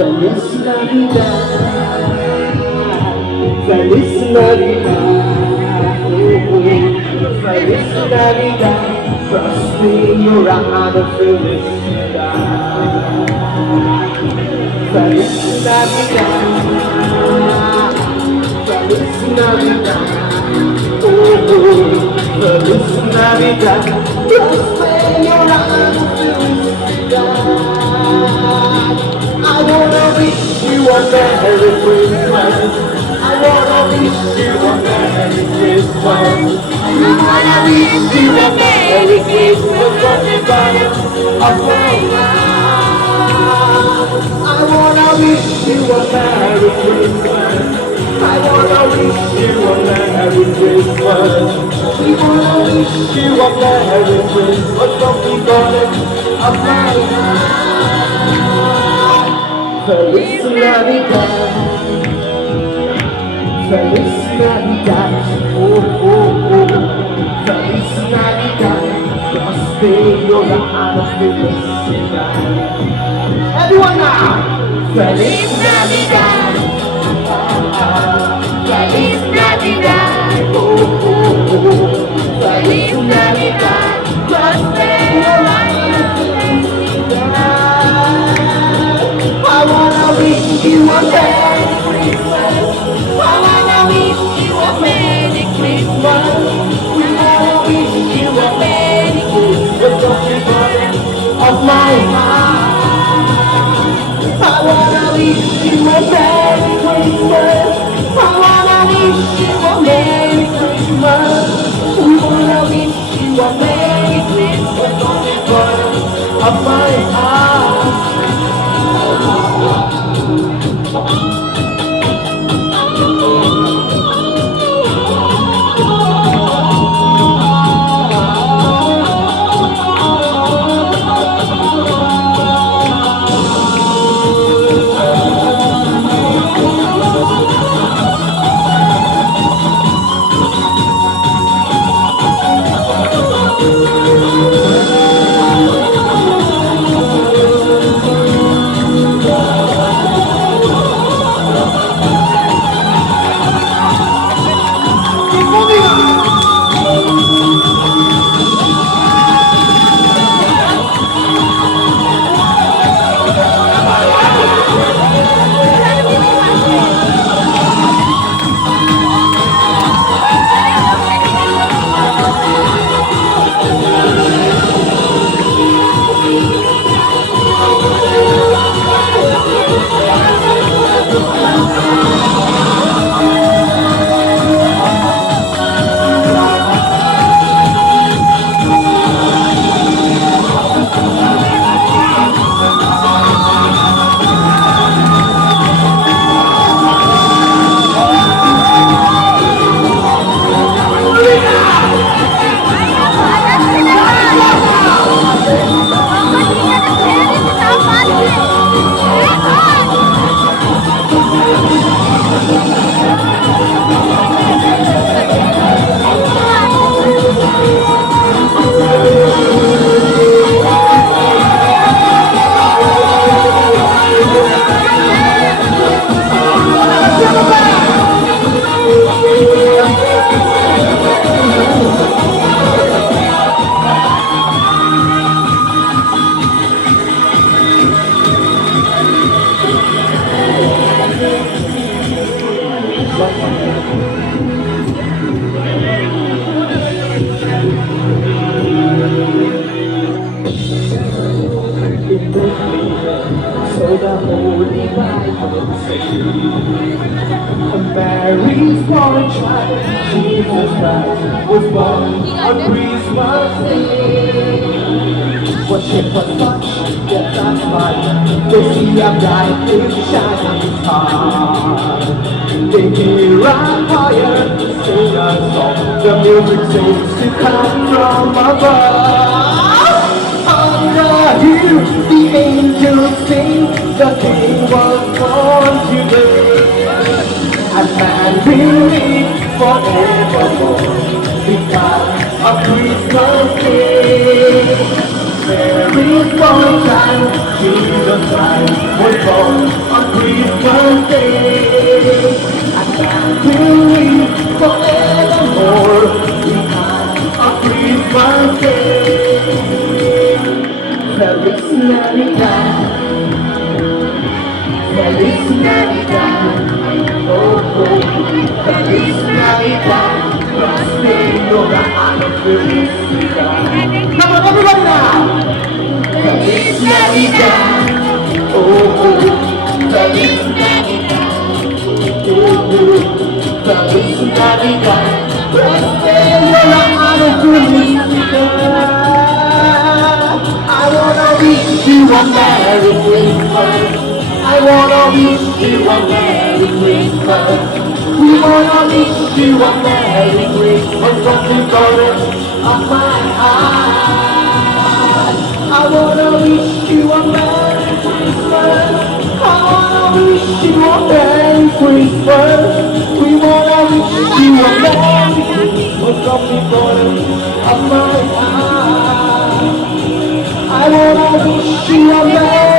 Feliz Navidad, Feliz Navidad, Feliz Navidad, Prospero ano felicidad. Feliz Navidad, Feliz Navidad, Feliz Navidad, Prospero ano felicidad. I wanna wish you a Merry Christmas. I wanna wish you a Merry Christmas. I wanna wish you a Merry Christmas from the bottom of my heart. I wanna wish you a Merry Christmas. I wanna wish you a Merry Christmas. We wanna wish you a Merry Christmas from the bottom of my heart. Feliz Navidad, Feliz Navidad, Feliz Navidad, prospero ano felicidad. Everyone now! Feliz Navidad, Feliz Navidad, Feliz Navidad, prospero ano felicidad. I wanna wish you a Merry Christmas. I wanna wish you a Merry Christmas. We wanna wish you a Merry Christmas from the bottom of my heart. I wanna wish you a Merry Christmas. I wanna wish you a Merry Christmas. We wanna wish you a Merry Christmas from the bottom of my heart. So the Holy Bible says, Mary's born child, Jesus Christ was born on Christmas Day. What ship was such, yes that's right. They see a guy in shining heart. They hear a choir sing a song. The music seems to come from above. On the hill, the angels sing. The King was born today. And man will live forevermore because of Christmas Day. There is one time Jesus Christ was born on Christmas Day. And man will live forevermore because of Christmas Day. Feliz Navidad, Feliz Navidad. Oh, oh, Feliz Navidad, prospero la año felicidad. Come on, everybody now! Feliz Navidad, oh, oh, Feliz Navidad, oh, oh, Feliz Navidad, prospero la año felicidad. I wanna wish you a Merry Christmas. I wanna wish you a Merry Christmas. We wanna wish you a Merry Christmas from the bottom of my heart. I wanna wish you a Merry Christmas. I wanna wish you a Merry Christmas. We wanna wish you a Merry Christmas from the bottom of my heart. I wanna wish you a Merry